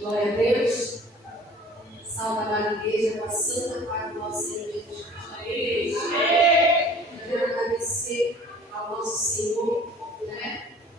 Glória a Deus. Salve a igreja com a santa paz do nosso Senhor Jesus Cristo. Eu quero agradecer ao nosso Senhor,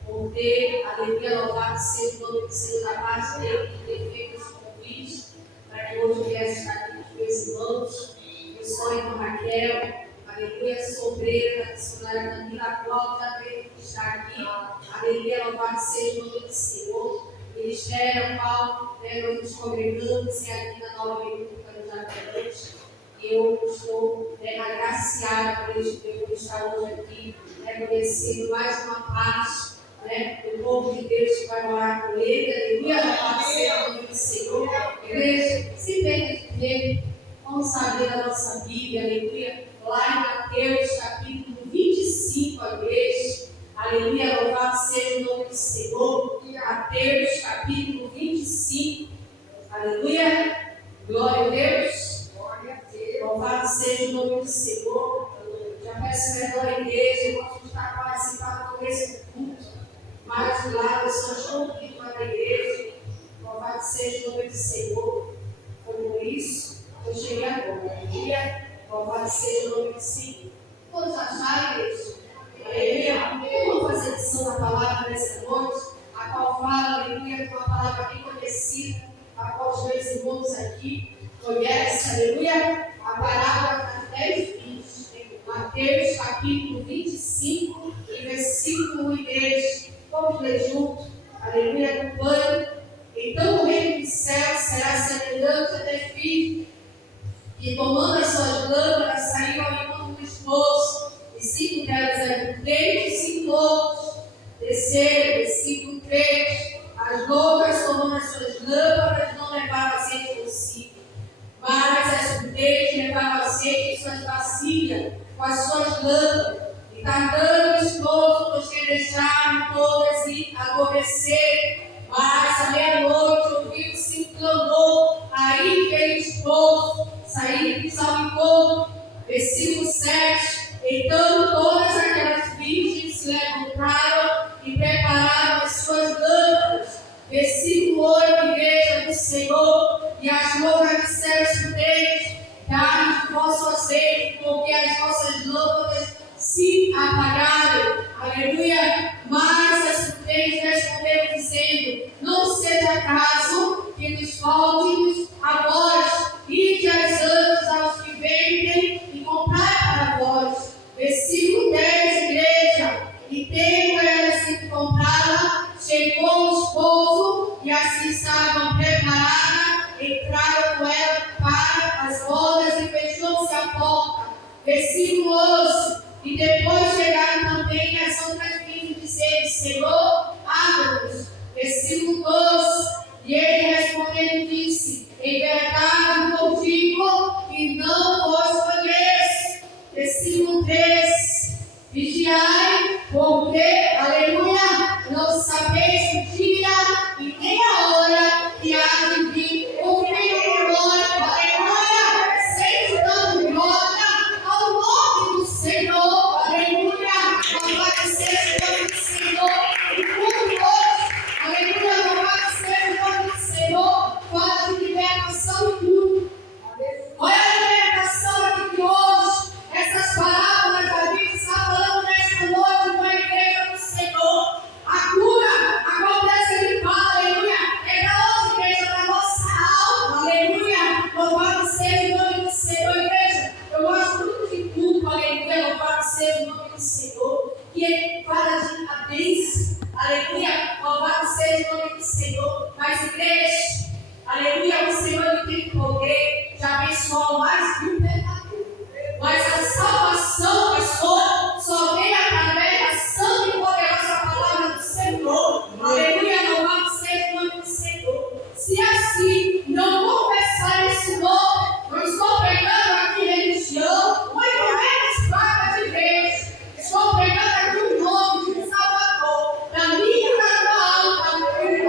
por ter alegria, louvado seja o nome do Senhor da parte dele, por ter feito esse convite para que hoje viesse estar aqui com os meus irmãos. Eu sou a irmã Raquel, aleluia, sobreira da missionária Camila, a qual já veio estar aqui. Aleluia, louvado seja o nome do Senhor. Ministério, qual nós nos congregamos e aqui na Nova República do Jacarés. Eu estou agraciada por este Deus por estar hoje aqui, reconhecendo mais uma paz do povo de Deus que vai morar com ele. Aleluia, louvado seja o nome do Senhor. Igreja, se bem, vamos saber da nossa Bíblia, aleluia, lá em Mateus capítulo 25, a igreja. Aleluia, louvado seja o nome do Senhor. Mateus capítulo 25. Aleluia. Glória a Deus. Louvado seja o nome do Senhor. Já peço perdão à igreja, eu gosto de estar participando do começo do culto. Mas de lado, eu só estou aqui para a igreja. Louvado seja o nome do Senhor. Foi por isso que eu cheguei agora. Aleluia. Louvado seja o nome do Senhor. Todos acharam, igreja? Aleluia. Vamos fazer lição da palavra nessa noite, a qual fala, aleluia, com uma palavra bem conhecida, a qual os meus irmãos aqui conhecem, aleluia, a parábola das 10 vinhos, Mateus capítulo 25, e versículo 1, igreja. Vamos ler junto, aleluia, acompanhe. Então o reino dos céus será semelhante a 10 filhos que, tomando as suas lâmpadas, saíram ao encontro do esposo. E 5 delas eram prudentes e 5 loucos. Desceram, versículo 3. As loucas, tomando as suas lâmpadas, não levavam azeite consigo. Mas as prudentes levavam azeite em suas vasilhas, com as suas lâmpadas. E tardando o esposo, pois que deixaram todas e adormeceram. Mas à meia-noite ouviu-se um clamor. Aí veio o esposo, saíram ao encontro. Versículo 7. Então todas aquelas virgens se levantaram e prepararam as suas lâmpadas. Versículo 8, igreja do Senhor. E as loucas disseram aos prudentes: dai-nos o vosso azeite, porque as vossas lâmpadas se apagaram. Aleluia. Mas as prudentes responderam dizendo: não seja caso que nos falte a vós, ide as antes aos que vendem e comprai para vós. Versículo 10, igreja. E tendo elas se comprada, chegou o esposo, e assim estavam preparadas, entraram com ela para as bodas e fechou-se a porta. Versículo 11. E depois chegaram também as outras virgens, dizendo: Senhor, abre-nos. Versículo 12. E ele respondendo disse: em verdade vos digo que não vos conheço. Versículo 13. Vigiai, porque, aleluia, não sabeis o dia e nem a hora que há de vir o Filho do homem. Aleluia. Sempre dando glória ao nome do Senhor. Aleluia. Louvado seja o nome do Senhor. E por hoje, aleluia, louvado seja o nome do Senhor. Fala de libertação e tudo. Olha a libertação aqui de hoje. Essas parábolas da Bíblia está falando nesta noite com a igreja do Senhor. A cura acontece que fala, aleluia, é da nossa igreja, da nossa alma, aleluia. Louvado seja o nome do Senhor, igreja. Eu gosto muito de culto, aleluia, louvado seja o nome do Senhor. Que ele fala de a bênção, aleluia, louvado seja o nome do Senhor. Mas, igreja, aleluia, o Senhor ele tem poder de abençoar mais de um pecador. Mas a salvação, pastor, só vem através da santa e poderosa palavra do Senhor. Aleluia, louvado seja o nome do Senhor. Se assim não confessar esse nome, não estou pregando aqui religião, muito menos placa de igreja. Estou pregando aqui o nome de Salvador, da minha e da tua alma, o nome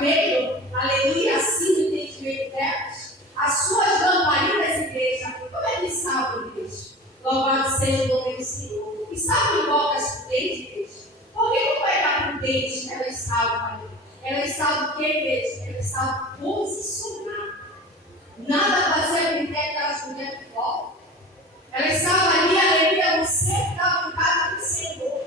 meio, aleluia, assim no entendimento delas. As suas lamparinas, igreja, como é que estavam, igreja? Louvado seja o nome do Senhor. Estavam igual das prudentes, igreja? Porque como é que a prudente ela estava ali? Ela estava o que, igreja? Ela estava posicionada. Nada fazia com que aquelas mulheres de volta. Ela estava ali, aleluia, no centro da vontade do Senhor.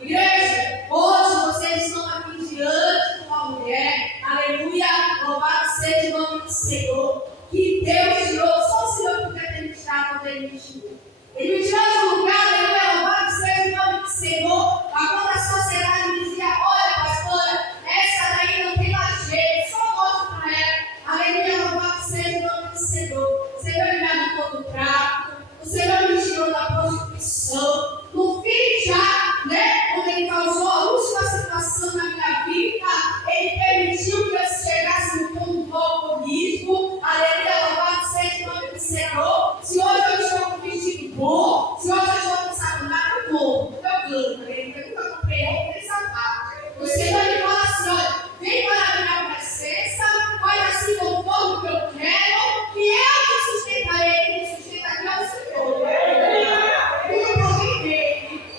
Igreja, hoje vocês estão aqui diante de uma mulher, aleluia, louvado seja o nome do Senhor, que Deus tirou, só o Senhor podia ter me tirado quando Ele me tirou. Ele me tirou de um lugar, aleluia, louvado seja o nome do Senhor, a quando a sociedade me dizia, olha pastora, essa daí não tem mais jeito, só mostra para ela, aleluia, louvado seja o nome do Senhor. O Senhor me arrancou do prato, o Senhor me tirou da prostituição, no fim já, né, quando Ele causou a última situação na minha vida, Ele permitiu que eu chegasse no ponto do alcoolismo, aleluia, louvado seja o nome do Senhor. Se hoje eu estou com vestido bom, se hoje eu estou com sapato bom, eu canto, eu nunca comprei roupa nem sapato. O Senhor me fala assim, olha, vem para a minha presença, faz assim conforme que eu quero, que eu te sustentarei, que me sustenta aqui ao Senhor.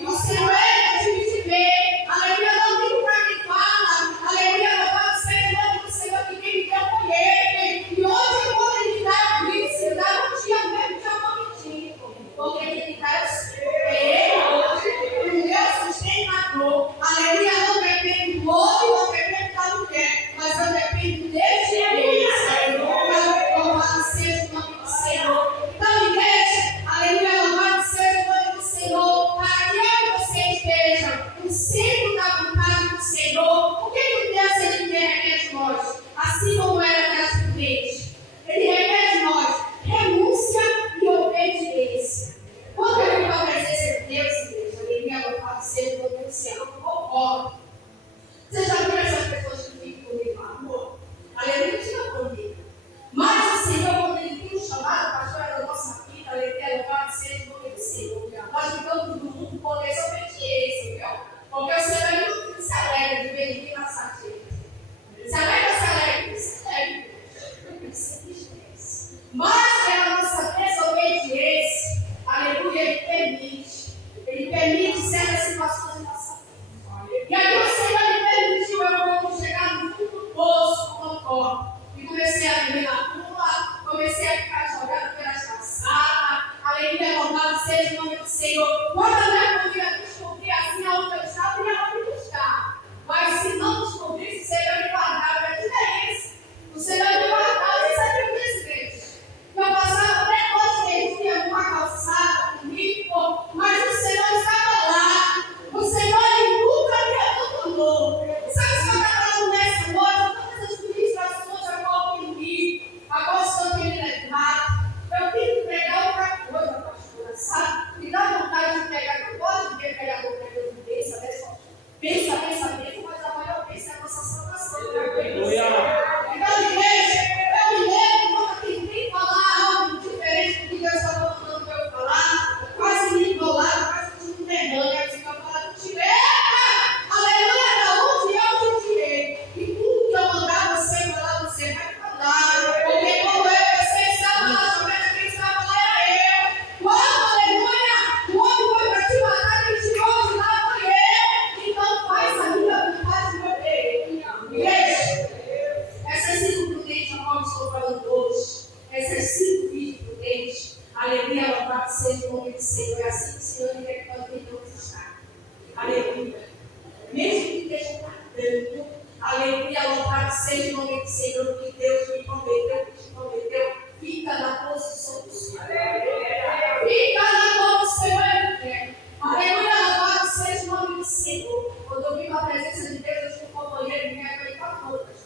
O Senhor é de me viver, aleluia, não digo para quem fala, aleluia, louvado seja o nome do Senhor, que quem me deu foi Ele. E hoje, quando Ele me dá o grito, se dá um dia mesmo, já não me digo, porque Ele me dá o Senhor. Ele hoje, o meu sustentador, aleluia, não depende do outro, não depende da mulher, mas eu dependo deste Deus, aleluia, louvado seja o nome do Senhor. Então, igreja, aleluia, louvado seja o nome do Senhor, para que eu e você esteja no centro da vontade do Senhor. O que Deus Ele requer de nós? Assim como era aquelas prudentes. Ele requer de nós renúncia e obediência. Quando eu vim para a presença de Deus, igreja, aleluia, louvado seja o nome do Senhor, eu concordo. Você já viu essas pessoas que ficam comigo, amor? Aleluia, tira comigo. Mas o Senhor, quando Ele tem um chamado, pastor, da nossa vida, aleluia, louvado seja o nome do Senhor. Nós ficamos no mundo por desobediência, viu? Porque o Senhor não se alegra de ver ninguém na satisfação. Se alegra, se alegra. Mas pela nossa desobediência, aleluia, Ele permite certas situações na nossa vida. E aí o Senhor me permitiu eu chegar no fundo do poço, conforme. E comecei a viver na rua, comecei a ficar jogando pelas calçadas, aleluia, louvado seja o nome do Senhor. Quando a minha família descobrir assim aonde eu estava, eu ia onde buscar. Mas se não descobrisse, o Senhor me guardava. A diferença, o Senhor me guardava, isso é meu desejo. Eu passava até hoje em dia numa calçada comigo, mas o Senhor estava lá. O Senhor Ele nunca me abandonou. Sabe se eu estava falando nessa noite, todas as ministrações a qual eu vi, a qual o Senhor tem me levado, eu tenho que pregar outra coisa, pastora, sabe? Me dá vontade de pregar, eu não gosto de ver pregador pregando pensa, né? Só pensa, mas a maior pensa é a nossa salvação. Então, igreja, eu me lembro quando eu tentei falar algo diferente do que Deus estava mandando eu falar, quase me embolado, quase tive um derrame, assim, para falar contigo, aleluia, da onde eu te tirei. E tudo que eu mandar você falar, você vai falar, porque como você estava lá, somente quem estava lá era eu. Quando, aleluia, o homem foi para te matar, quem tirou de lá foi eu. Então faz a minha vontade, meu Deus. Igreja, essas 5 prudentes a qual estou falando hoje, essas 5 vídeos prudentes, aleluia, louvado seja o nome do Senhor. É assim que o Senhor quer que nós venhamos estar. Aleluia. Mesmo que esteja tardando, aleluia, louvado seja o nome do Senhor, que Deus me prometeu, que te prometeu, fica na posição do Senhor. Fica na posição do Senhor. Aleluia, louvado seja o nome do Senhor. Quando eu vim para a presença de Deus, eu tinha um companheiro que me aguentou todas.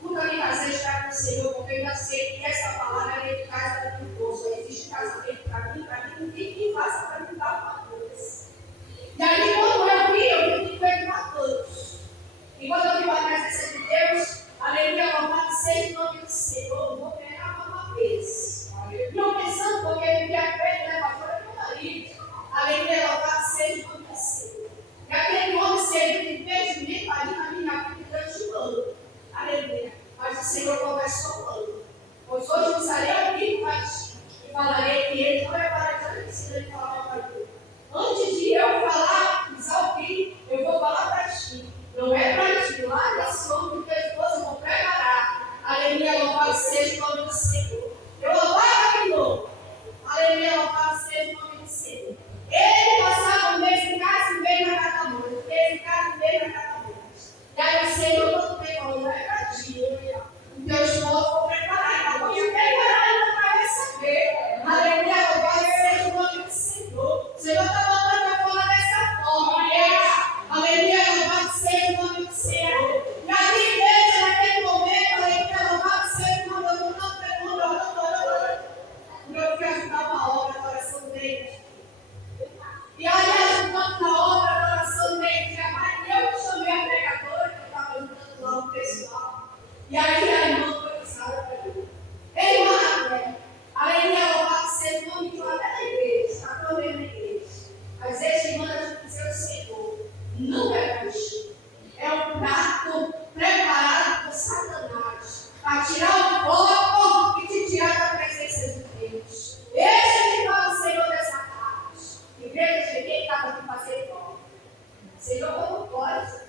Nunca me casei estar com o Senhor, porque eu ainda sei que essa palavra é de casa do poço. Existe casamento para mim, ninguém que faça para mim dar uma coisa. E aí, quando eu vim com ele para todos. E quando eu vim para a presença de Deus, aleluia, louvado seja o nome do Senhor, vou pegar uma vez. E eu pensando, porque ele me aguenta, né, pastor, é meu marido. Aleluia, louvado seja o nome do Senhor. E aquele homem serviu de impedimento ali na minha vida durante um ano. Aleluia. o Senhor conversou comigo. Pois hoje eu estarei aqui para ti e falarei que ele não é para ti, não precisa de falar para ti. Antes de eu falar, precisar ouvir, eu vou falar para ti. Não é para ti, lá nesse nome que teu esposo eu vou preparar. Aleluia, louvado seja o nome do Senhor. Eu louvava de novo. Aleluia, louvado seja o nome do Senhor. Ele passava um mês em casa e veio na casa da mãe. Um mês em casa e veio na casa da mãe. E aí o Senhor, quando vem falando, não é para ti. O teu esposo eu vou preparar. Eu vou te preparar ainda para receber. Aleluia, louvado seja o nome do Senhor. O Senhor está mandando eu falar dessa forma. Aleluia, louvado seja o nome do Senhor. E a minha igreja, naquele momento, aleluia, louvado seja o nome do Senhor. Eu fui ajudar uma obra da oração dele. E aí, ajudando na obra da oração dele, eu chamei a pregadora, que estava ajudando lá o pessoal. E aí, a irmã foi pisada para mim. Ei, irmã, aleluia, louvado seja o nome de uma até na igreja, está correndo na igreja. Mas esse irmã da dizer o Senhor, não é peixe, é um prato preparado por Satanás para tirar o foco e te tirar da presença de Deus. Esse que fala o Senhor dessa parte. Igreja, cheguei estava aqui fazendo fome. Senhor, como pode?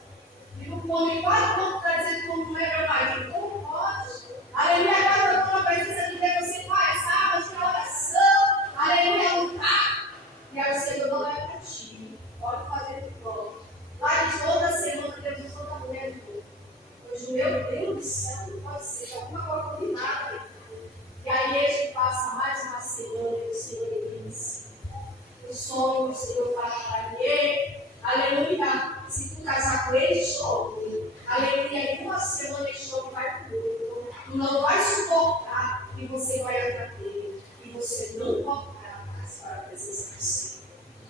E não come quase como está dizendo como não é meu marido. Como pode? Aleluia, agora eu estou na presença de Deus, você faz sábado de oração. Aleluia, lutar. E aí o Senhor não é para ti. Pode fazer de pronto. Lá de toda semana, Deus não toda mulher de novo. Pois meu Deus do céu, não pode ser alguma coisa combinada. E aí ele passa mais uma semana e o Senhor diz: o sonho o Senhor fala para ele. Aleluia. Se tu casar com ele, chove. Aleluia. Em uma semana ele chove vai para o outro. Tu não vai suportar e você vai andar dele. E você não voltará mais para a presença do Senhor.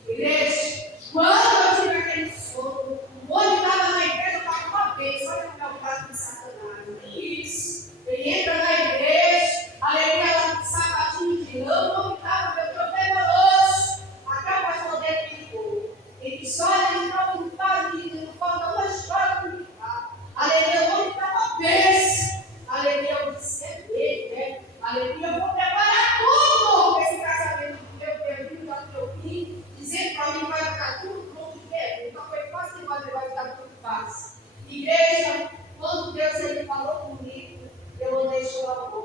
Igreja, quando eu tive aquele sonho, o homem estava na igreja para uma vez. Olha como é o prato de Satanás. Isso. Ele entra na igreja. Aleluia, ela com sapatinho de lã, o homem estava, meu Deus, demoroso. Até o pastor dele ligou. Ele disse: olha, ele estava no parido, não falta uma história para me falar. Aleluia, o homem estava bem. Aleluia, eu disse: é dele, né? Aleluia, eu vou preparar tudo para esse casamento do meu Deus, do meu filho, dizendo para mim que vai ficar tudo pronto de Deus. Então foi quase que vai ficar tudo fácil. Igreja, quando Deus ele falou comigo, eu andei chorando.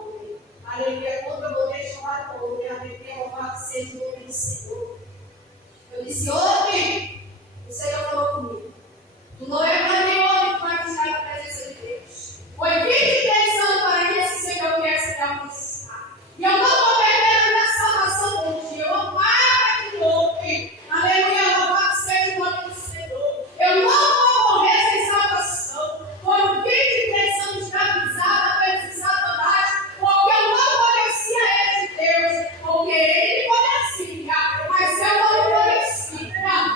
Aleluia, quando eu vou deixar o homem, aleluia, louvado seja o nome do Senhor. Eu disse: homem, o Senhor falou comigo. Tu não é para mim, homem, que vai estar na presença de Deus. Foi 23 anos para que esse Senhor viesse me alcançar. E eu não vou perder a minha salvação hoje. Eu vou para de homem. Aleluia, louvado seja o nome do Senhor. Eu não vou morrer sem salvação. Foram 23 anos escravizada pelo Satanás. Porque eu não conhecia esse Deus, porque ele conhecia, mas eu não conhecia.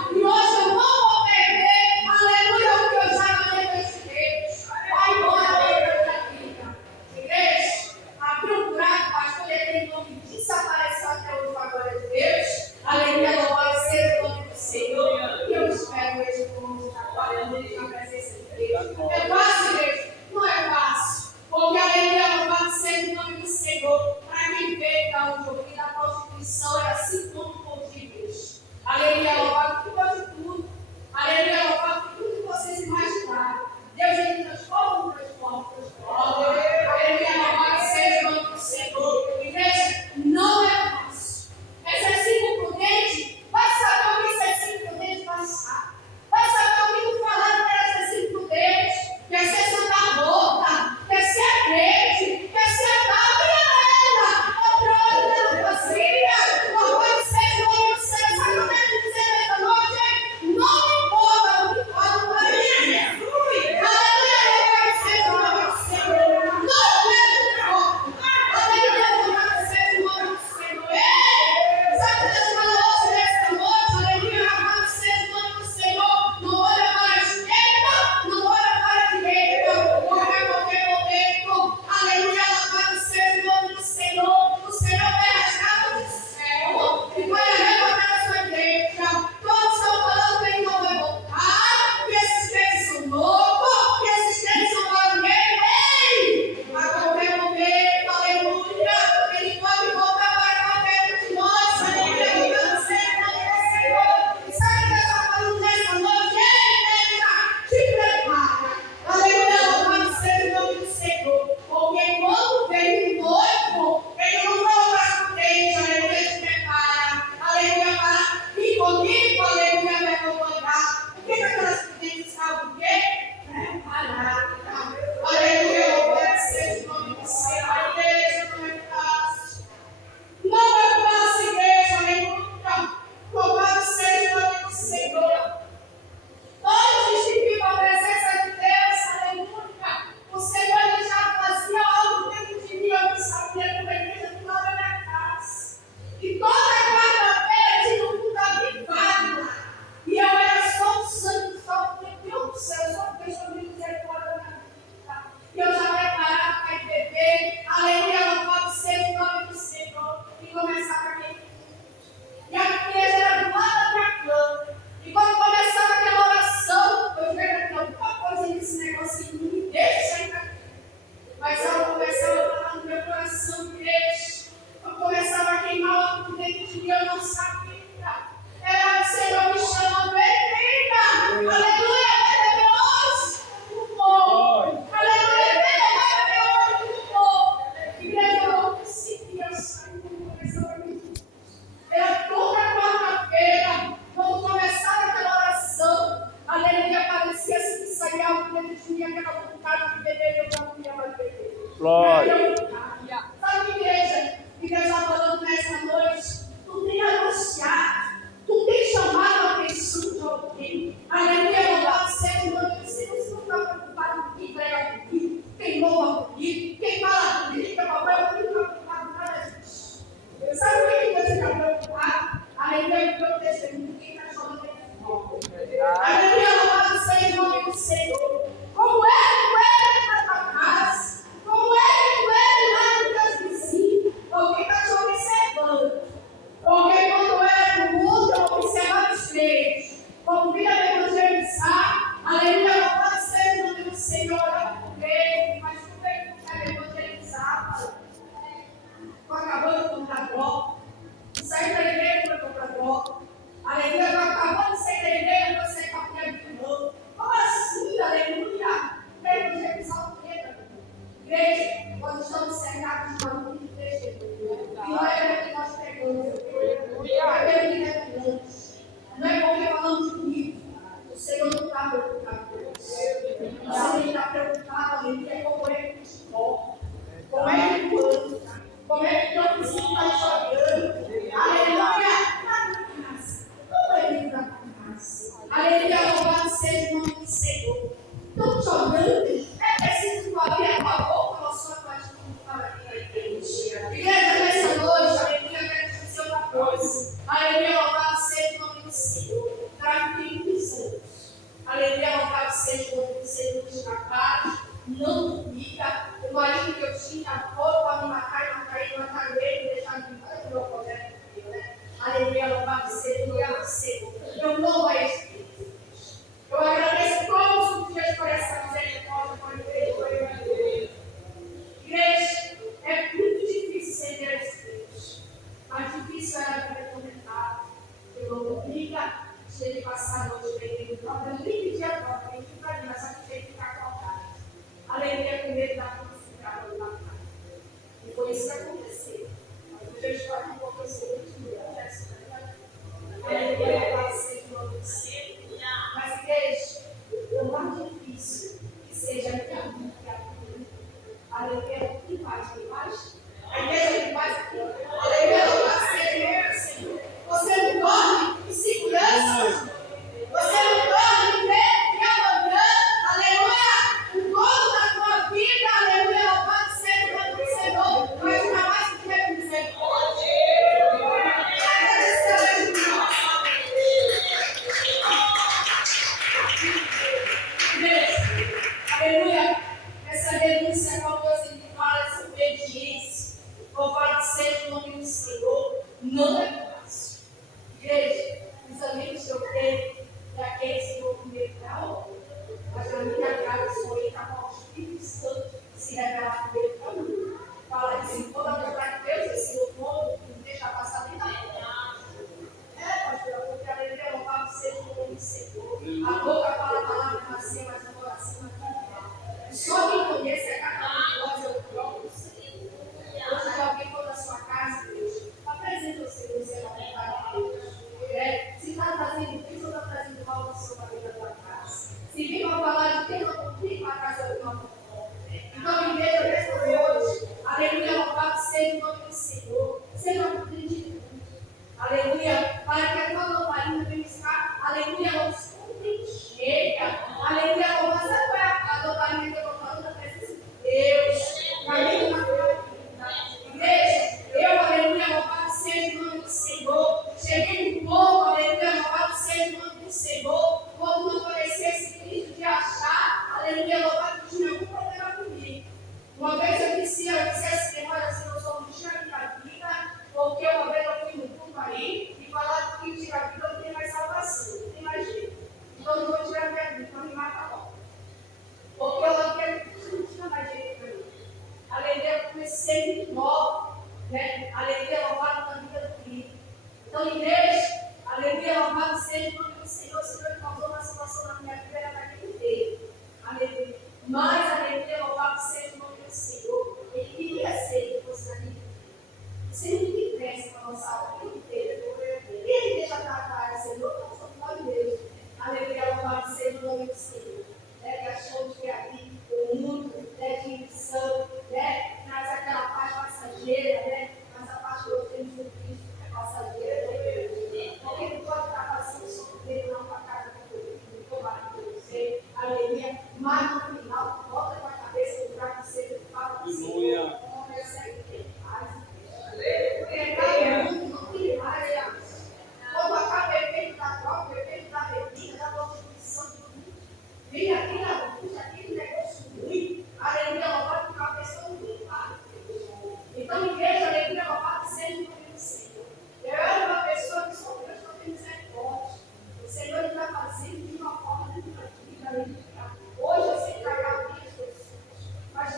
Glória. Sabe, igreja, que Deus está falando nessa noite? Tu tem anunciado, tu tem chamado a atenção de alguém. Aleluia, louvado seja o nome do Senhor. Você não está preocupado com quem prega bonito, quem louva bonito, quem fala bonito, quem papai, eu não estou preocupado com nada disso. Sabe o que você está preocupado? Aleluia, porque eu testemunho quem está chamando ele de volta. Aleluia, louvado seja o nome do Senhor. Como é que tu é na tua casa? Como é que tu é lá no teu vizinho? Alguém está te observando. Porque quando era no mundo, eu observava os crentes. Como vida de evangelizar, aleluia, louvado seja o nome do Senhor. Eu não creio, mas tu vem que quer evangelizar. Estou acabando de comprar droga. Saí da igreja para comprar droga. Aleluia, estou acabando de sair da igreja para sair para a de novo. Como assim, aleluia? Evangelizar o quê, igreja, nós estamos cercados de uma luta de testemunho. E não é que nós pegamos, não é que revelamos. Não é porque falamos bonito. O Senhor não está preocupado com isso. O Senhor está preocupado, aleluia, como é que te toca, como é que canta, como é que teu vizinho está chorando. Aleluia, na casa. Como é que está na casa? Aleluia, louvado seja o nome do Senhor. Estão chorando. É preciso abrir a tua boca ou só pode falar aqui na igreja? Igreja, nessa noite, aleluia, eu quero te dizer uma coisa. Aleluia, louvado seja o nome do Senhor. Tranquilizamos. Aleluia, louvado seja o nome do Senhor. Escapar, não fica. O marido que eu tinha foi para me matar ele, deixar de viver o meu projeto de Deus, né? Aleluia, louvado seja o nome do Senhor. Eu louvo a Espírito. Eu agradeço todos os dias por essa misericórdia, por igreja. Igreja, é muito difícil ser a Deus. Mas difícil era viver conectado. Eu não obriga de passar a noite bem no próprio. Eu nem pedi a própria, eu pedi para mim, mas só que tinha que ficar acordado. Aleluia, com medo da crucificada do lado. E foi isso que aconteceu. Mas hoje a história não aconteceu muito melhor. Aleluia, para ser o nome do Senhor. Mas, igreja, o mais difícil que seja a minha vida e a tua. Aleluia, que faz? A igreja que faz aqui. Aleluia, louvado seja o Senhor. Você não dorme em segurança. Você não dorme em ver que amanhã, aleluia, o dono da tua vida, aleluia, louvado seja o nome do Senhor, vai te dar mais que ter misericórdia. Aleluia, essa denúncia qual Deus ele fala, essa obediência, louvado seja o nome do Senhor, não é fácil. Igreja, os amigos que eu tenho, é aqueles que vão comer para outra. Mas na minha casa, sou eu que o Espírito Santo se revelar comigo para mim. Fala assim, toda a vontade de Deus, esse louvor, não deixa passar nem da manhã. Pastor, porque a alegria louvado seja o nome do Senhor. A boca fala a palavra nascer, mas o coração não é. Só quem conhece é cada um de nós, é o próprio Senhor. Hoje, alguém for da sua casa, Deus, apresenta o Senhor, você vai vontade de Deus. Se está trazendo isso, ou está trazendo mal do Senhor para dentro da tua casa. Se vem para falar de quem não tem para a casa do nosso povo. Então, igreja, nessa noite, aleluia, louvado seja o nome do Senhor. Seja um crente de tudo. Aleluia, para que a tua lamparina venha estar, aleluia, os cheia. Aleluia, louvado. Sabe qual é a lamparina que eu estou falando? Da presença de Deus. Caminho na tua vida. Igreja, eu, aleluia, louvado seja o nome do Senhor. Cheguei no povo, aleluia, louvado seja o nome do Senhor. Quando não conhecesse Cristo, de achar, aleluia, louvado que tinha algum problema comigo. Uma vez eu disse assim, olha, assim, eu sou um tira da vida, porque uma vez eu fui no culto aí e falaram que tira a vida não tem mais salvação, não tem mais jeito. Então não vou tirar a minha vida, então me mata logo. Porque eu não quero que não tinha mais jeito para mim. Aleluia, eu comecei muito nova, né? Aleluia, louvado na vida do filho. Então, igreja, aleluia, louvado seja o nome do Senhor. O Senhor causou uma situação na minha vida, era naquele tempo. Aleluia. Mas, aleluia, louvado seja o nome do Senhor. Ele queria ser que fosse na minha vida. Você não me cresce para a nossa alma inteira. Ele deixa tratar, Senhor, nós somos nós mesmos. Aleluia, louvado seja o nome do Senhor. Que achamos que ali o mundo, de missão,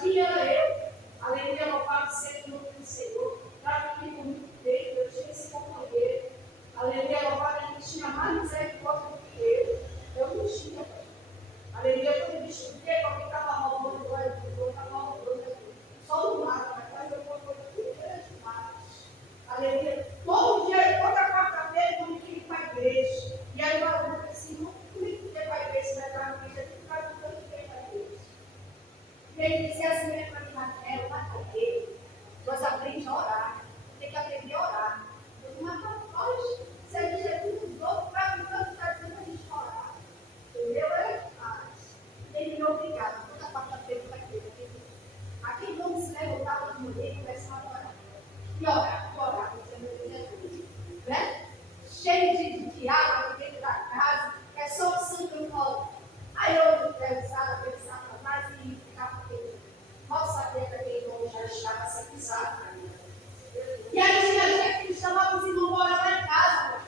quem era eu? Aleluia, louvado seja o nome do Senhor. Traga aqui comigo dentro, eu tinha esse companheiro. Aleluia, louvado, ele tinha mais misericórdia do que eu não tinha. Aleluia, quando eu descobri, alguém estava roubando, eu estava roubando. Só no mato, mas quase eu vou tudo grande demais. Aleluia. Todo dia, toda quarta-feira, eu me queria ir para a igreja. E aí eu falei assim, não fui para a igreja, vai para a igreja, eu ficava tanto tempo para a igreja. E ele dizia assim, para mim, Raquel, vai para a igreja. Nós aprendemos a orar. Tem que aprender a orar. Eu disse, mas hoje, se a gente é tudo louco, para mim, tanto está dizendo a gente orar. Entendeu? Ele me obrigava, toda quarta-feira para a igreja. Aquele homem se levantava de manhã e começava a orar. E orar, você não dizer tudo. Né? Cheio de água aqui dentro da casa, é só o sangue que eu falo. Aí eu pensava mais e ficava aquele. Mal sabia que aquele homem já estava sem pisar na minha. E aí tinha gente que chamava os irmãos para orar lá em casa.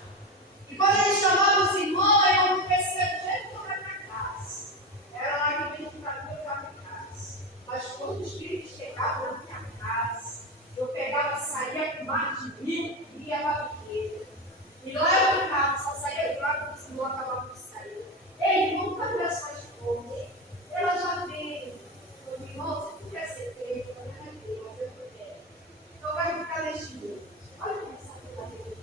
E quando eles chamavam os irmãos, aí eu não percebia gente que orar na casa. Era lá que a gente ficava em casa. Mas quando os filhos chegavam na minha casa, eu pegava, saía com mais de 1000 e ia para a igreja. E lá eu ficava, só saía de lá quando o Senhor acabava de sair. Ei, irmão, cadê a sua esposa? Ela já veio. Eu disse, irmão, você não quer ser feito, eu não quero, mas eu não quero. Então vai ficar neste mundo. Olha como essa coisa dele.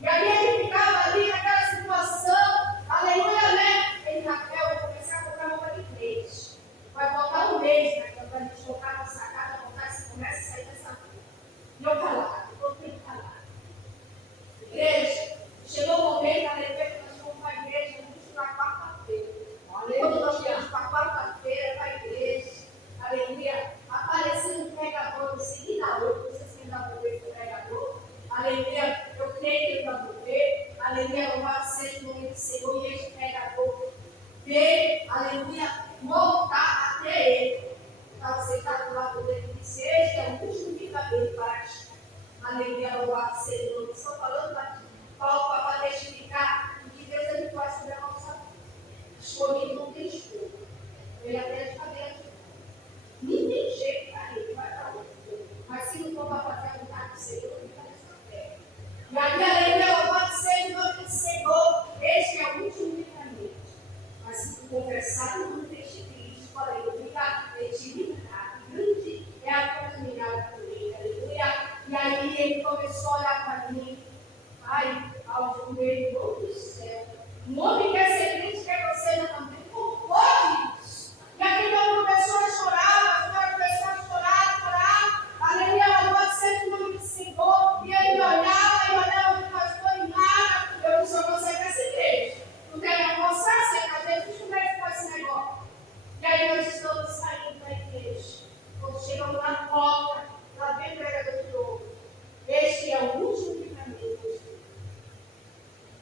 E aí ele ficava ali naquela situação, aleluia, né? Ele, Raquel, vai começar a comprar roupa de crente. Vai voltar um mês, né? Quando a gente voltar na sacada, voltar, você começa a sair dessa rua. E eu calado, eu tenho calado. Igreja, chegou o momento, aleluia, que nós fomos para a igreja, vamos na quarta-feira. Quando nós fomos para a quarta-feira, para a igreja, aleluia, apareceu um pregador, não sei nem da outra, não sei se ainda vou ver esse pregador, aleluia, eu creio que ele vai morrer, aleluia, louvado seja o nome do Senhor, e este pregador veio, aleluia, voltar até ele. Estava sentado do lado dele e disse: este é o último livramento para ti. Aleluia, louvado seja o nome do Senhor. Estou falando aqui, Paulo, para testificar o que Deus ele faz sobre a nossa vida. Escolhido não tem escolha. Ele até de cadeia de nem tem jeito para ele, vai para outro. Mas se não for para fazer a vontade do Senhor, ele vai nessa terra. E aí, aleluia, louvado seja o nome do Senhor. Este é o último livramento. Mas se tu confessar o nome deste Cristo, aleluia, ele te livrará. Grande é a tua caminhada com ele, aleluia. E aí ele começou a olhar para mim. Ai, ao meu Deus do céu. Um homem quer ser crente, quer você também. Como pode isso? E aquele homem começou a chorar, a senhora começou a chorar. Aleluia, louvado seja o nome do Senhor. E ele olhava para o pastor e nada. Eu disse: você quer ser crente? Não quer me almoçar? Você quer Jesus? Como é que faz esse negócio? E aí nós estamos saindo da igreja. Quando chegamos na porta, lá vem o pregador de novo. Este é o último livramento.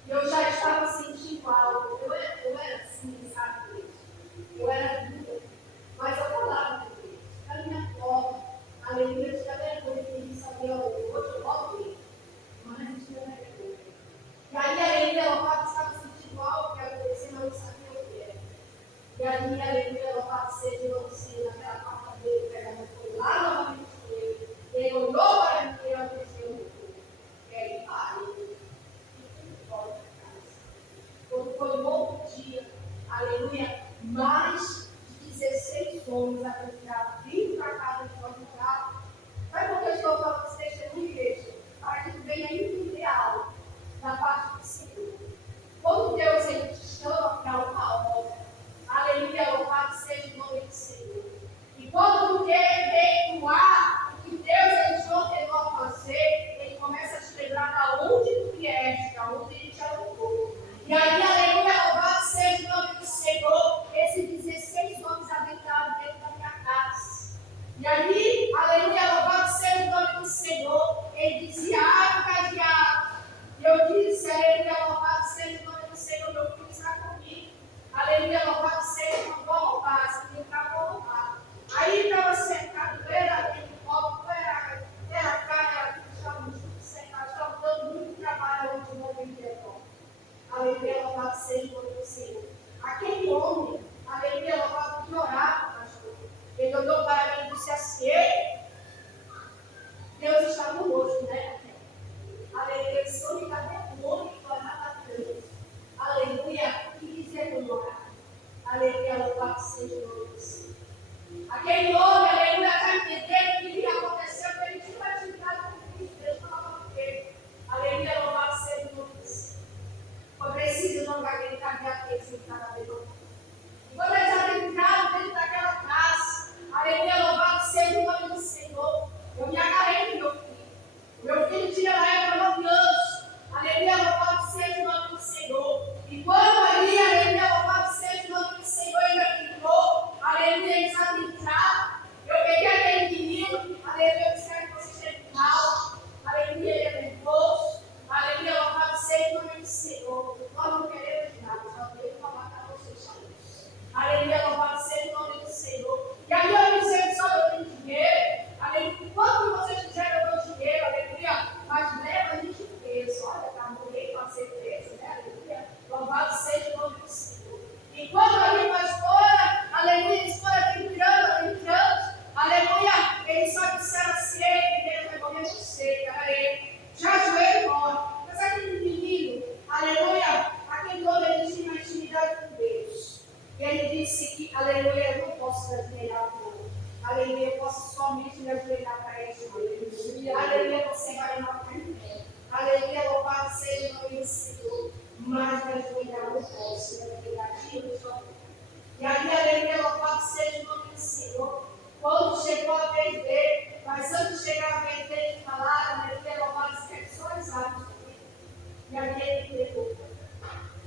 Eu já estava sentindo algo. Eu era assim, sabe? Eu era dura. Mas eu falava com Deus. Na minha porta, aleluia, eu tinha vergonha de me saber hoje. Eu volto ele. Mas eu tinha vergonha. E aí, aleluia, eu estava sentindo algo que acontecia, mas eu não sabia o que era. E aí, aleluia, louvado seja o nome do Senhor, naquela quarta dele, o pregador foi lá novamente com ele. Ele olhou para mim e eu disse: ele pare. Quando foi um outro dia, aleluia, mais de 16 homens acreditaram, vindo para casa de nós entrar. Sabe por que eu estou falando esse testemunho, igreja? Para que tu venha entender algo da parte do Senhor. Quando Deus ele te chama para uma obra, aleluia, louvado seja o nome do Senhor. E quando tu quer efetuar o que Deus ele te ordenou a fazer, ele começa a te lembrar da onde tu vieste, da onde ele te alugou. E aí, aleluia, louvado seja o nome do Senhor. Esses 16 homens adentraram dentro da minha casa. E aí, aleluia, louvado seja o nome do Senhor. Ele dizia: abre o cadeado. E eu disse: aleluia, louvado seja o nome do Senhor. Meu filho está comigo. Aleluia, louvado seja, não vou roubar. Se não está, vou roubar. Aí estava sentado, era dentro do copo, era carne, era tudo, estava muito sentado, estava dando muito trabalho ao último momento de volta. Aleluia, louvado seja o nome do Senhor. Aquele homem, aleluia, louvado, que orava, pastor. Aquele homem, aleluia, já entendeu que iria acontecer, porque ele tinha uma atividade com Cristo, Deus falava com ele. Aleluia, louvado seja o nome do Senhor. Foi preciso jogar aquele cadeado que ele cada vez mais. Quando ele já entrado dentro daquela casa, aleluia, louvado seja o nome do Senhor. Eu me agarrei com meu filho. Meu filho tinha na época 9 anos. Aleluia, louvado seja o nome do Senhor. E quando ali, aleluia, louvado seja o nome do Senhor, ele entrou, aleluia, ele já entrado. Eu peguei aquele menino, aleluia, eu espero que você esteja calmo. Aleluia, ele é nervoso. Aleluia, louvado seja o nome do Senhor. Nós não queremos nada, só queremos falar para vocês só isso. Aleluia, louvado seja o nome do Senhor. E aí eu disse, só eu tenho dinheiro. Aleluia, quanto vocês quiserem eu dou dinheiro, aleluia. Mas leva a gente preso. Olha, está morrendo para ser preso, né? Aleluia. Louvado seja o nome do Senhor. Enquanto ali pastora, aleluia, a história está entrando, aleluia. Eles só disseram assim, Deus vai morrer você, cara. Já ajoelha e morre. Mas aquele menino, aleluia, aquele homem, ele tinha uma intimidade com Deus. E ele disse que, aleluia, eu não posso me ajoelhar para ele. Aleluia, eu posso somente me ajoelhar para ele. Aleluia, você vai na frente. Aleluia, louvado seja o nome do Senhor. Mas me ajoelhar eu posso. E aí, aleluia, louvado seja o nome do Senhor. Quando chegou a vez dele, mas antes de chegar a vez dele de falar, aleluia, louvado seja só as águas. E aí ele pegou.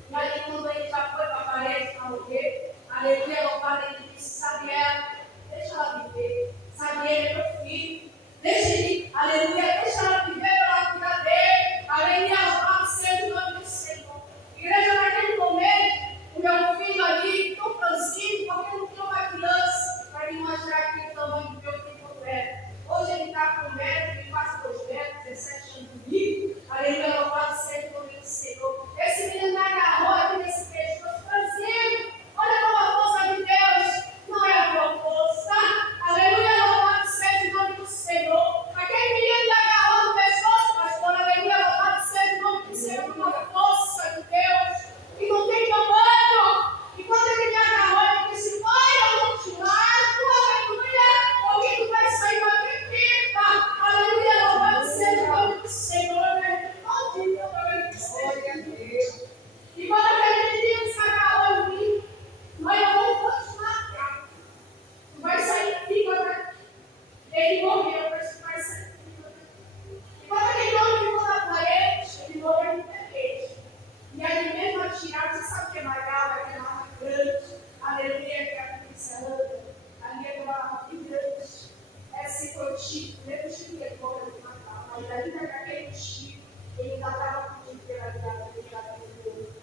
E aí, quando ele já foi para a parede para morrer, aleluia, louvado, ele disse: sabe ela, deixa ela viver. Sabe ele é meu filho. Deixa ele, aleluia, deixa ela viver pela vida dele. Aleluia, louvado seja o nome do Senhor. Igreja, naquele momento, o meu filho ali, tão franzino, porque não tinha uma criança para me mostrar aqui o tamanho do meu filho era. Hoje ele está com 1 metro, ele faz 2 metros, 17 anos comigo. Aleluia, louvado seja o nome do Senhor. Esse menino me agarrou aqui nesse pescoço, franzino. Olha como a força de Deus não é a tua força. Aleluia, louvado seja o nome do Senhor. Aquele menino me agarrou no pescoço, pastor. Aleluia, louvado seja o nome do Senhor. Uma força de Deus que não tem tamanho. E quando ele me agarrou, ele disse: vai, eu vou te largo, aleluia, alguém tu vai sair da tripita. Aleluia, louvado seja o nome do Senhor. E quando aquele menino se agarrou em mim, mãe, eu vou te matar. Tu vai sair daqui, ele morreu, mas tu vai sair daqui. E quando aquele homem ficou na parede, ele morreu no tapete. E aí mesmo atirado, você sabe o que é mais legal? Aquela arma grande, aleluia, que a polícia anda, ali é uma arma bem grande. Esse foi o Chico, mesmo o Chico que ele morreu de matar, mas ainda que aquele Chico, ele ainda estava pedindo pela vida dele.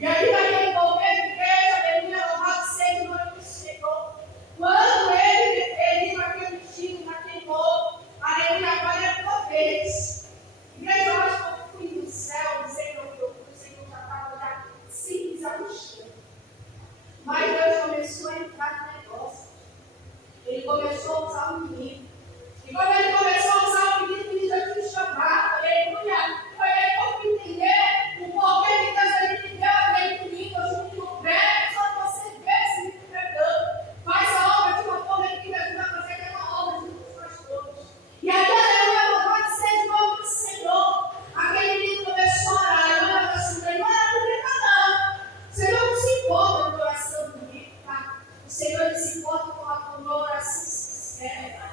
E aí naquele momento, igreja, aleluia, louvado seja o nome do Senhor. Quando ele viu aquele Chico, naquele morro, aleluia, agora é a tua vez. Igreja, eu acho que eu fui no céu, dizendo que eu fui, o Senhor já estava já simples angustiando. Mas Deus começou a entrar no negócio. Ele começou a usar o menino. E quando ele começou a usar o menino já tinha chamado. Aleluia. Foi aí que eu fui entender o porquê de Deus ele me deu aquele menino junto no pé. Só você vê esse menino pregando. Faz a obra de uma forma que Deus vai fazer aquela obra junto com os pastores. E aí, aleluia, louvado seja o nome do Senhor. Aquele menino começou a orar. Eu olhava assim, não era pública não. O Senhor não se importa com oração bonita, tá? O Senhor se importa com uma oração sincera.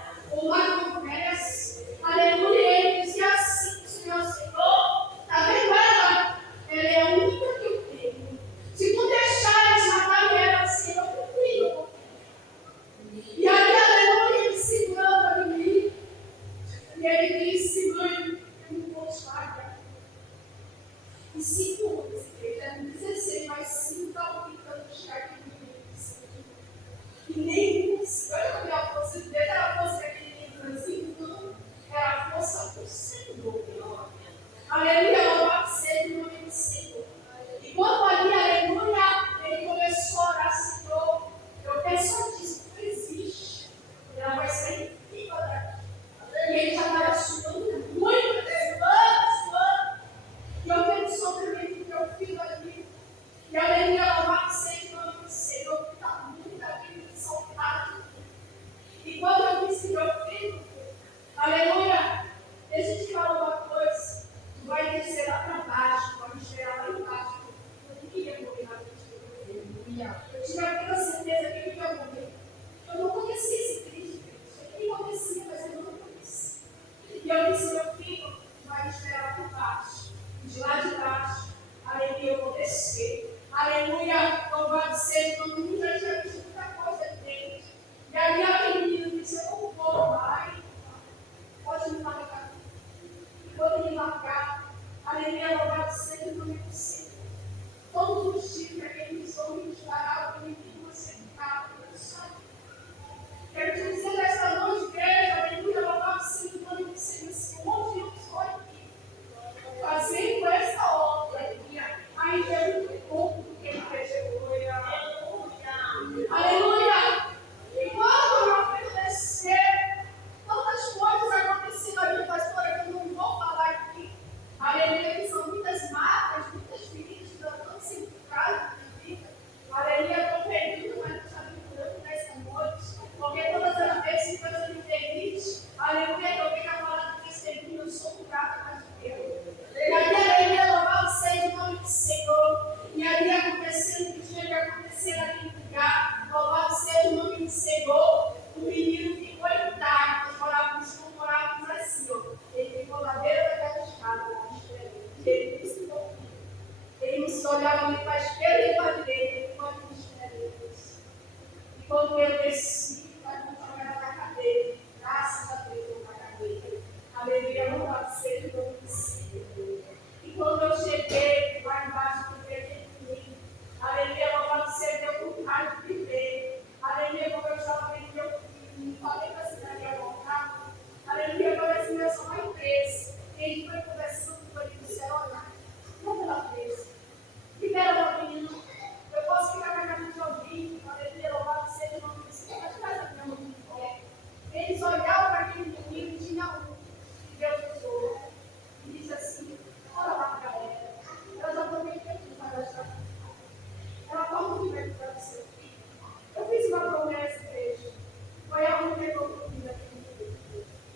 Aleluia! Deixa eu te falar uma coisa. Tu vai descer lá para baixo, pode esperar lá embaixo. Eu não queria morrer na vida. Eu tive aquela certeza que eu ia morrer. Eu não conhecia esse Cristo. Ele conhecia, mas eu não conhecia. E eu disse, meu filho, vai esperar lá por baixo. E de lá de baixo, aleluia, eu vou descer. Aleluia, louvado seja, todo mundo já tinha visto muita coisa dele. E aí aquele menino disse, eu não vou mais. Pode me largar. E quando me largar, aleluia, louvado seja, eu não me consigo. Todos os dias que aquele pessoa me disparava, eu me vi você ficar. Quero te dizer nessa noite, igreja, aleluia, louvado seja, eu não me consigo. Onde eu estou aqui, fazendo essa obra, ainda é muito pouco do que ele chegou. Aleluia! E quando eu oferecer, tantas coisas aconteceram na minha pastora que eu não vou falar aqui. Aleluia, que são muitas marcas, muitas feridas, tanto significado de vida. Aleluia, eu estou pedindo, mas eu estou lembrando nessa noite. Porque todas as vezes que Deus me permite, aleluia, eu venho a falar do testemunho, eu sou curada mais do que eu. E aí, aleluia, louvado seja o nome do Senhor. E ali acontecendo o que tinha que acontecer naquele lugar. Louvado seja o nome do Senhor. O menino ficou intacto. Nós morávamos assim, ó. Ele ficou na beira daquela escada. Ele disse que não. Ele não se olhava nem para a esquerda nem para a direita. Ele ficou no mistério. E quando eu desci, vai continuar na cadeira. Graças a Deus, eu na cadeira. Aleluia, louvado seja o nome do Senhor. E quando eu cheguei lá embaixo do Pedrinho, aleluia, louvado seja meu vontade de viver. Aleluia, como eu estava vendo meu filho, falei para a cidade ia voltar. Aleluia, agora esse meu só vai preso. E a gente foi conversando com ele, disse, olha, como ela presa? Libera meu menino, eu posso ficar na casa de alguém. Aleluia, louvado seja o nome do Senhor. Mas faz a minha mãe. Eles olhavam para aquele menino e tinha um. E Deus usou. E disse assim, olha lá para ela. Ela já prometeu que vai gastar. Ela falou que vai para você. Eu fiz uma promessa, igreja. Foi a única que eu fiz aqui.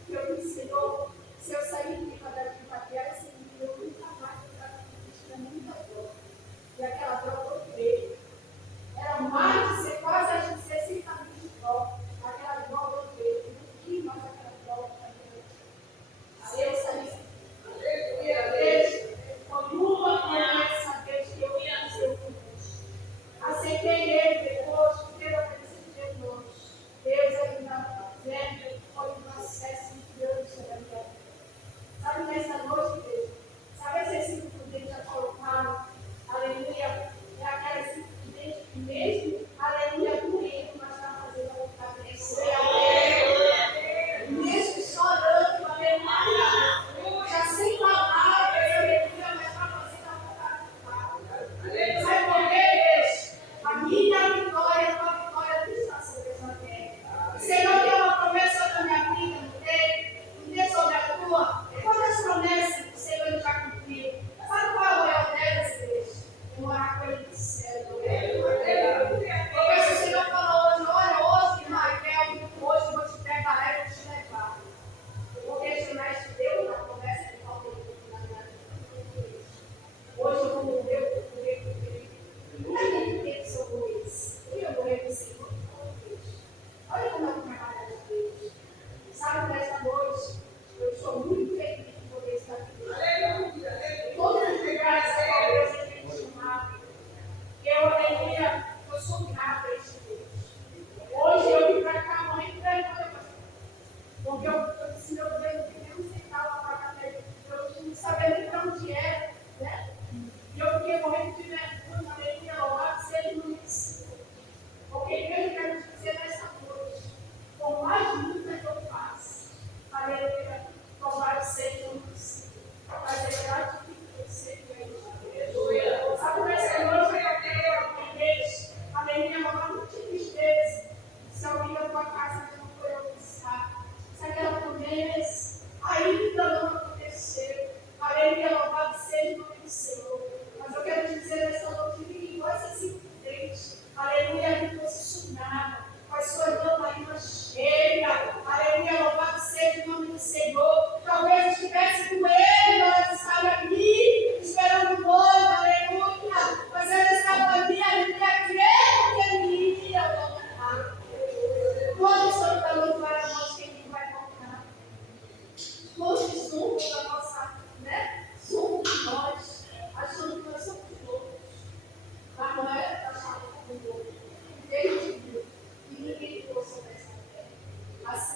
Eu disse, Senhor, se eu sair de cada dia para guerra, eu nunca mais vou estar aqui. Muita dor. E aquela dor eu veio. Era mais de ser quase a gente 60 mil de dor. Aquela dor eu veio. Eu não quis mais aquela dor. Aí eu saí. Foi uma promessa, Deus, que eu ia ser o aceitei ele depois, pela presença de Jesus. Deus ainda fazendo, foi um processo de Deus sobre a minha vida. Sabe, nessa noite, Deus, sabe esse simplesmente já colocaram, aleluia, é aquela simplesmente que mesmo, aleluia, doendo, mas está fazendo a vontade de Deus. Mesmo chorando, aleluia, já sem palavras, aleluia, mas está fazendo a vontade do Pai. Sabe por quê, Deus? A minha vitória é uma vitória que está sobre essa terra. O Senhor tem uma promessa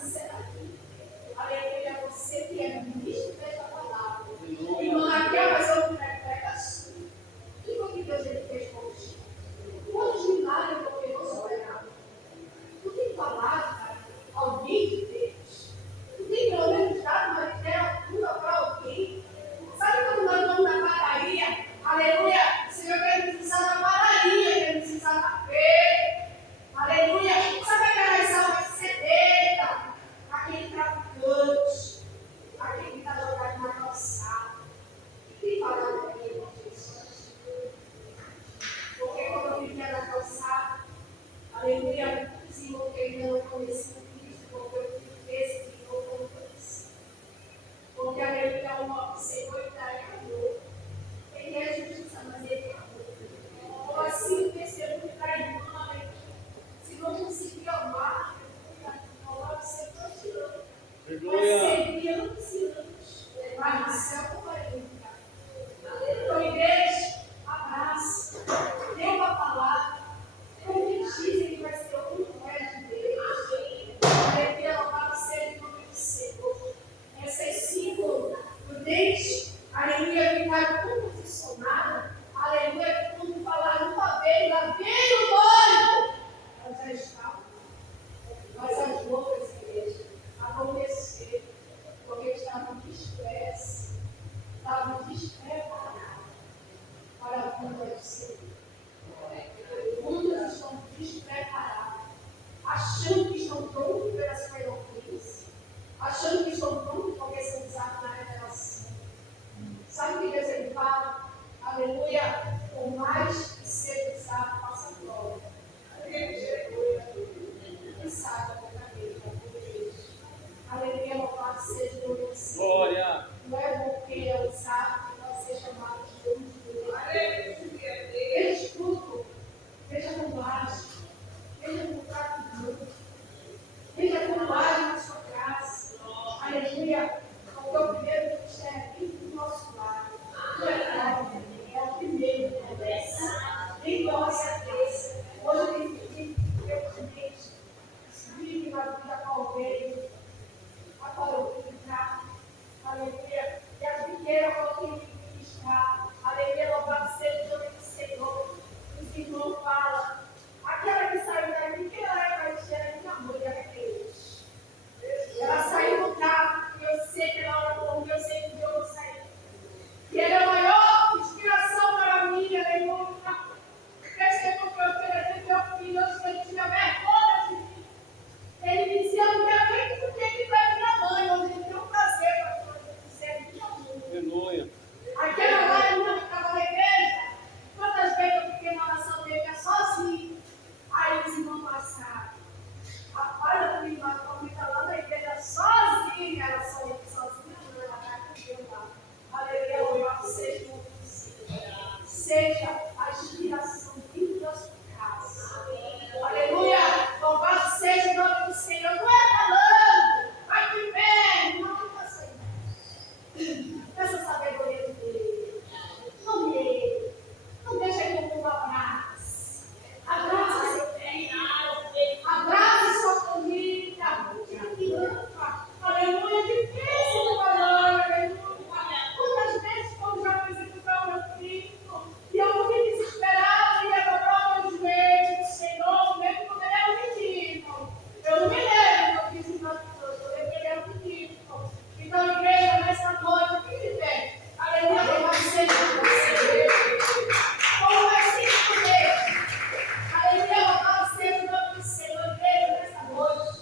sinceridade. Aleluia, você que é ministro desta palavra. Irmã Raquel, mas eu não pregação. O que foi que Deus fez com você? Quantos milagres operou sobre ela? Tu tem falado, cara, alguém de Deus? Tu tem pelo menos dado uma literatura para alguém? Sabe quando nós vamos na padaria? Aleluia! O Senhor quer precisar da padaria, quer precisar da fé. Aleluia! Sabe aquelas almas sedentas? Aquele traficante, aquele que está jogado na calçada. Tem falado para mim, irmão Jesus? Porque quando eu vivia na calçada, aleluia, Senhor, que ainda não conheci o Cristo, porque eu tive esse que eu não conheci. Porque aleluia, o Senhor está amor. Ele é justiça, mas ele é amor. Ou assim, o testemunho da irmã, se não conseguir amar, aleluia, você continua. Mas seria anos, mas no céu como é nunca. Então, igreja, abraça, dê uma palavra, profetize, ele vai ser o privilégio de Deus. Aleluia, louvado seja o nome do Senhor. Essas símbolos do dente, aleluia, ficaram tão posicionadas, aleluia, quando falaram uma vez, lá veio o noivo. Nós já estávamos, nós as loucas, igreja, adormecer, porque estavam dispersos, estavam despreparados para a vinda do Senhor. Muitos estão despreparados, achando que estão prontos pela sua eloquência, achando que estão prontos porque são usados na revelação. Sabe o que Deus ele fala? Aleluia, por mais que seja usado, faça glória. Quem sabe a boca dele, aleluia, louvado seja o nome do Senhor. Glória. Não é porque é usado que nós ser chamados de Deus de Deus. Veja escuto, veja a bobagem, veja o trato de Deus, veja a bobagem na sua casa. Aleluia, porque o primeiro ministério é aqui do nosso lar. É o primeiro que acontece. Nem nós certeza. Hoje tem que realmente vive na vida com alguém. Agora eu brincar. Aleluia. E as pequenas vão ter que ministrar. Aleluia. Louvado seja o nome do Senhor. Os irmãos falam. Aquela que saiu daqui, que ela é caixeira de amor e arrepende. Ela saiu do carro. Eu sei que ela hora como eu sei que eu vou sair. E ela é a maior inspiração para mim. Aleluia. Percebeu que eu ofereci meu filho. Eu sei que tinha vergonha de mim. Ele dizia, eu quero ver que tu tem que ver minha mãe. Hoje ele tem um prazer para fazer de amor. Aleluia. Aquela lá, irmã que estava na igreja, quantas vezes eu fiquei na oração dele sozinho. Aí os irmãos passaram. Rapaz, eu fui lá, lá na igreja sozinha. Ela saiu sozinha, não, ela está com lá. Aleluia, louvado seja o nome do Senhor. Seja a inspiração vindo da sua casa. Aleluia, louvado seja o nome do Senhor. Não é falando, vai de pé, não faça isso. Essa sabedoria de Deus. Não medo, não deixa ele como um abraço. Abraça seu filho, abraça sua família. Aleluia, difícil falar, aleluia. Quantas vezes quando já fiz isso para o meu filho, e eu não me desesperava, ia dobrar meus joelhos, Senhor, mesmo quando ele era um menino. Eu não me lembro que eu fiz isso para Deus, eu lembro que ele era um menino. Então, igreja, nessa noite, o que ele tem? Aleluia, louvado seja você. Como vai ser por Deus? Aleluia, louvado seja o nome do Senhor, igreja, nessa noite.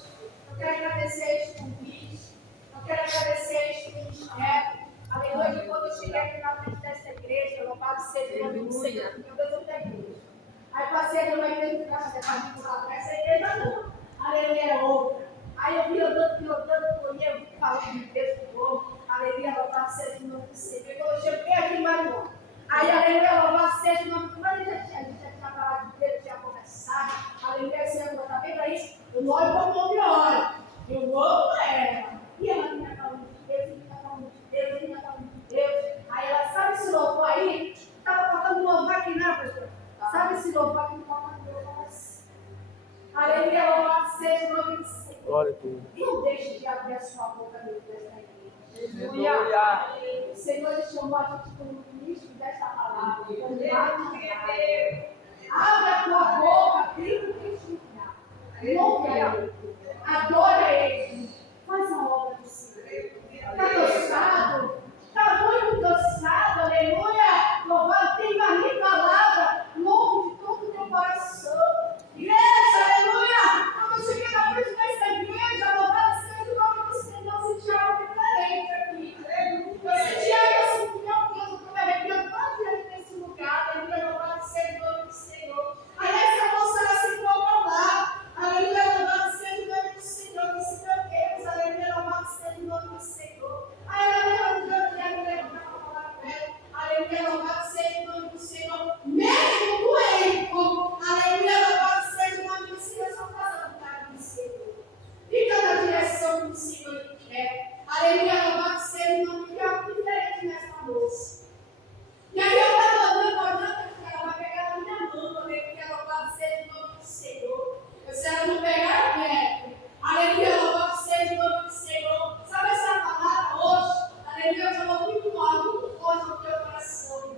Eu quero agradecer este convite, eu quero agradecer este ministério. Aleluia, que quando eu cheguei aqui na frente dessa igreja, louvado seja o nome do Senhor, meu Deus, eu tenho igreja. Aí passei numa igreja que graças a Deus lá, essa igreja não. Aleluia, era outra. Aí eu vi andando, colhei, eu vi falando de Deus de novo. Aleluia, louvado seja o nome do Senhor. Eu hoje eu fiquei aqui em Maranhão. Aí, aleluia, louvado seja o nome do Senhor. Mas a gente já tinha falado de Deus, tinha conversado. Aleluia, Senhor, está bem para isso? Eu não olho como homem olha. Eu vou com ela. E ela vinha falando de Deus, vinha falando de Deus, vinha falando de Deus. Aí ela, sabe esse louvor aí? Estava falando louvor aqui, não, pastor? Sabe esse louvor aqui? Não falta meu coração. Aleluia, louvado seja o nome do Senhor. Glória a Deus. E não deixa abrir a sua boca dentro dessa igreja. Aleluia. O Senhor te chamou a gente como ministro dessa palavra. Abre a tua boca, grita e testificar. Louve a Ele. Adora Ele. Faz a obra do Senhor. Está cansado? Está muito cansado, aleluia. Louvado, tem mais palavra. Louve de todo o teu coração. Igreja, aleluia. Quando eu cheguei na frente dessa igreja, louvado seja o nome do Senhor, eu senti algo diferente aqui. Eu senti algo assim, meu Deus, eu estou me arrepiando tanto nesse lugar. Aleluia, louvado seja o nome do Senhor. Aí essa moça, ela se colocou lá. Aleluia, louvado seja o nome do Senhor. Que se meu Deus, aleluia, louvado seja o nome do Senhor. Aleluia, louvado seja o nome do Senhor. Mesmo doendo, aleluia, louvado seja o nome do Senhor. Só faz a vontade do Senhor. Fica na direção do Senhor que quer. Aleluia, louvado seja o nome de algo diferente nessa moça. E aí eu estava olhando, que ela vai pegar na minha mão, aleluia, louvado seja o nome do Senhor. Se ela não pegar, pega. Aleluia, louvado seja o nome do Senhor. Sabe essa palavra hoje? Aleluia, falou muito mal, muito forte no teu coração.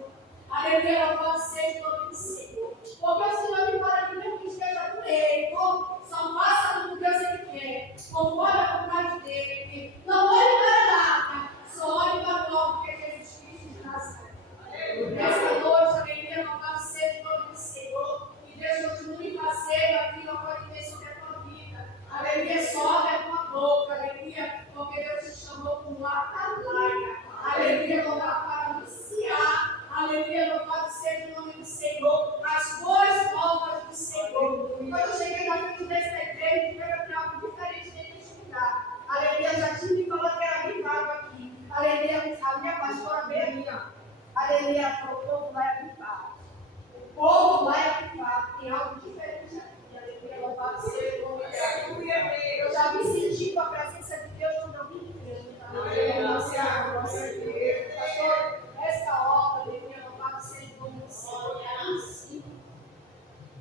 Aleluia, louvado seja o nome do Senhor. Porque o Senhor me fala que mesmo que esteja com Ele, só faça com Deus Ele quer. Conforme a vontade dele. Não olhe para nada, só olhe para o nome que é Jesus Cristo de Nazaré. Nessa noite, aleluia, louvado seja o nome do Senhor. Que Deus continue fazendo aquilo que pode ter sobre a tua vida. Aleluia, só abre a tua boca, aleluia, porque Deus te chamou com uma atalaia. Aleluia, louvado para anunciar. Aleluia, louvado seja o nome do Senhor. As boas novas do Senhor. Quando eu cheguei na frente dessa igreja, eu vi algo diferente desse lugar. Aleluia, já tinha me falado que era avivado aqui. Aleluia, a minha pastora veio ali, ó. Aleluia, o povo vai avivar. O povo vai avivar. Tem algo diferente aqui. Aleluia, louvado seja o nome do Senhor. Eu já me senti com a presença de Deus quando eu vim de Deus. Pastor, essa obra, aleluia, louvado seja o nome do Senhor. É assim.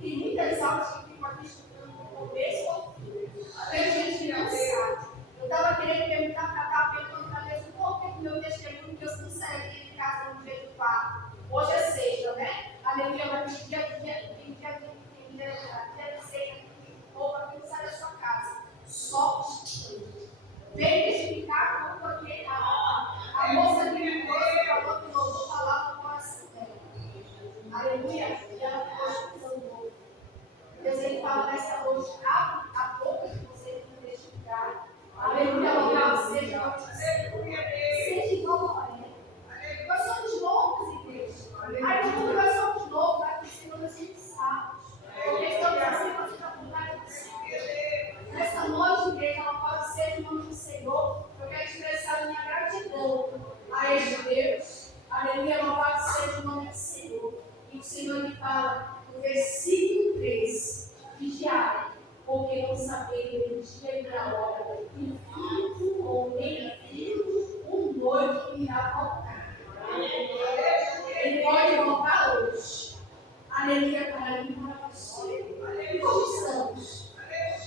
Tem muitas aulas que ficam aqui estudando do começo ao fim. Tem gente que não sabe. Eu estava querendo perguntar para cá, perguntando para Deus por que o meu testemunho, que eu não saí de casa no dia do quarto. Hoje é sexta, né? Aleluia, mas tem dia de ceia, ou para pensar na sua casa. Só estudando. Vem testificar como porque a moça que me trouxe falou que vou falar no coração dela. Aleluia, e ela ficou estudando. Deus ele fala nessa noite, abre a boca que você tem que testificar. Aleluia, louvado seja o nome do Senhor. Seja igual a Maria. Nós somos loucos, igreja. Aí quando nós somos loucos, vai ter que ser nós sábios. Porque estamos assim com a vontade do Senhor. Nessa noite, igreja, louvado seja o nome do Senhor. Eu quero expressar a minha gratidão a este Deus. Aleluia, louvado seja o nome do Senhor. E o Senhor me fala no versículo 3: vigiai, porque não sabeis o dia e a hora, e filho ou nem filho, um noivo irá voltar. Ele pode voltar hoje. Aleluia, para mim, para você. Como estamos?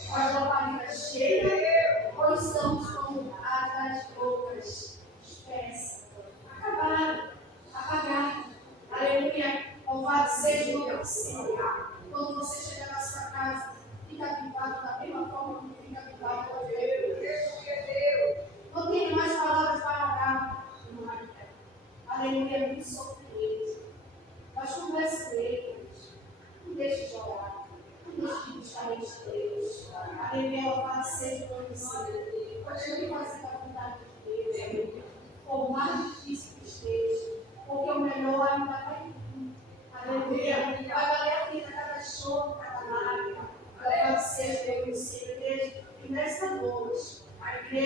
Com a barriga cheia, ou estamos com as bocas dispersas? Apagadas. Aleluia, louvado seja o nome do Senhor. Quando você chegar na sua casa, fica avivado da mesma forma como fica avivado hoje. Não tem mais palavras para orar. Aleluia, muito sofrimento. Mas conversa com Ele. Não deixe de orar. Não deixe de buscar em Deus. Aleluia, louvado seja o nome do Senhor. Continue fazendo a vontade de Deus. Por mais difícil que esteja. Porque o melhor ainda vai vir. Aleluia. Vai valer a pena cada choro, cada lágrima. Louvado seja o nome do Senhor. E nesta noite, a igreja